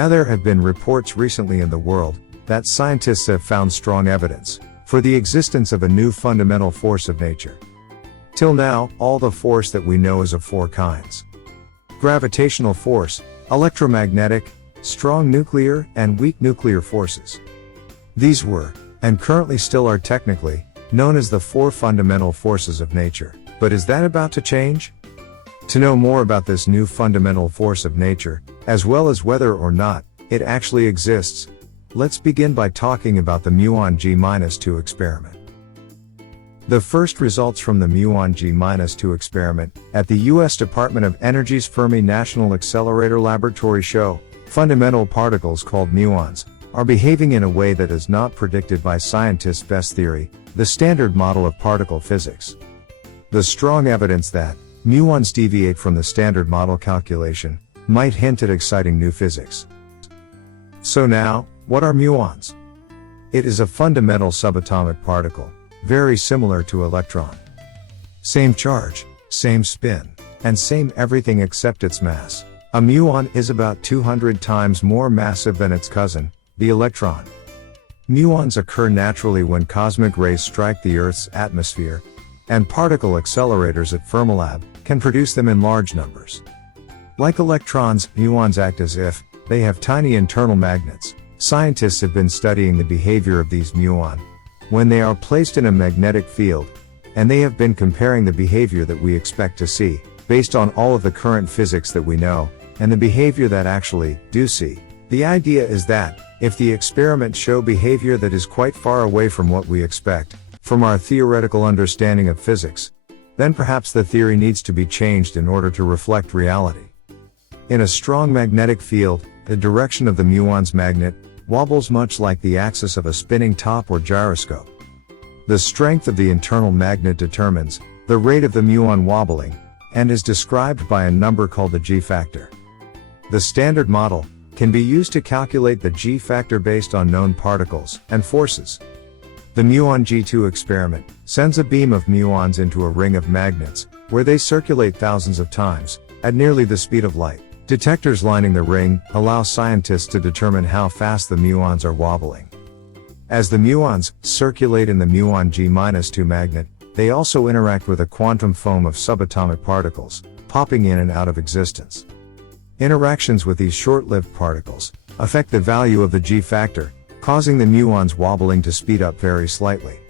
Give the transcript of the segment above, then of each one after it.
Now there have been reports recently in the world that scientists have found strong evidence for the existence of a new fundamental force of nature. Till now, all the force that we know is of four kinds: gravitational force, electromagnetic, strong nuclear, and weak nuclear forces. These were, and currently still are technically, known as the four fundamental forces of nature. But is that about to change? To know more about this new fundamental force of nature, as well as whether or not it actually exists, let's begin by talking about the Muon G-2 experiment. The first results from the Muon G-2 experiment at the U.S. Department of Energy's Fermi National Accelerator Laboratory show fundamental particles called muons are behaving in a way that is not predicted by scientists' best theory, the standard model of particle physics. The strong evidence that muons deviate from the standard model calculation might hint at exciting new physics. So now, what are muons? It is a fundamental subatomic particle, very similar to electron. Same charge, same spin, and same everything except its mass. A muon is about 200 times more massive than its cousin, the electron. Muons occur naturally when cosmic rays strike the Earth's atmosphere, and particle accelerators at fermilab can produce them in large numbers. Like electrons, muons act as if they have tiny internal magnets. Scientists have been studying the behavior of these muon when they are placed in a magnetic field, and they have been comparing the behavior that we expect to see, based on all of the current physics that we know, and the behavior that actually do see. The idea is that, if the experiments show behavior that is quite far away from what we expect, from our theoretical understanding of physics, then perhaps the theory needs to be changed in order to reflect reality. In a strong magnetic field, the direction of the muon's magnet wobbles much like the axis of a spinning top or gyroscope. The strength of the internal magnet determines the rate of the muon wobbling, and is described by a number called the G-factor. The standard model can be used to calculate the G-factor based on known particles and forces. The Muon G-2 experiment sends a beam of muons into a ring of magnets, where they circulate thousands of times, at nearly the speed of light. Detectors lining the ring allow scientists to determine how fast the muons are wobbling. As the muons circulate in the Muon G-2 magnet, they also interact with a quantum foam of subatomic particles, popping in and out of existence. Interactions with these short-lived particles affect the value of the G-factor, causing the muons wobbling to speed up very slightly.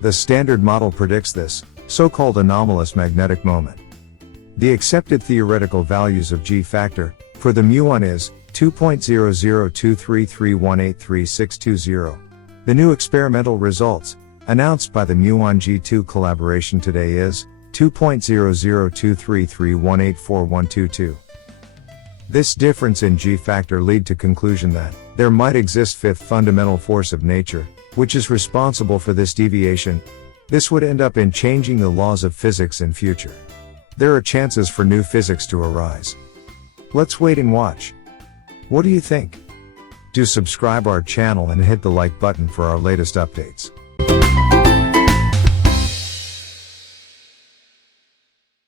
The standard model predicts this so-called anomalous magnetic moment. The accepted theoretical values of G-factor for the muon is 2.002331833620. The new experimental results, announced by the Muon G-2 collaboration today, is 2.002331844122. This difference in G-factor lead to conclusion that there might exist fifth fundamental force of nature, which is responsible for this deviation. This would end up in changing the laws of physics in future. There are chances for new physics to arise. Let's wait and watch. What do you think? Do subscribe our channel and hit the like button for our latest updates.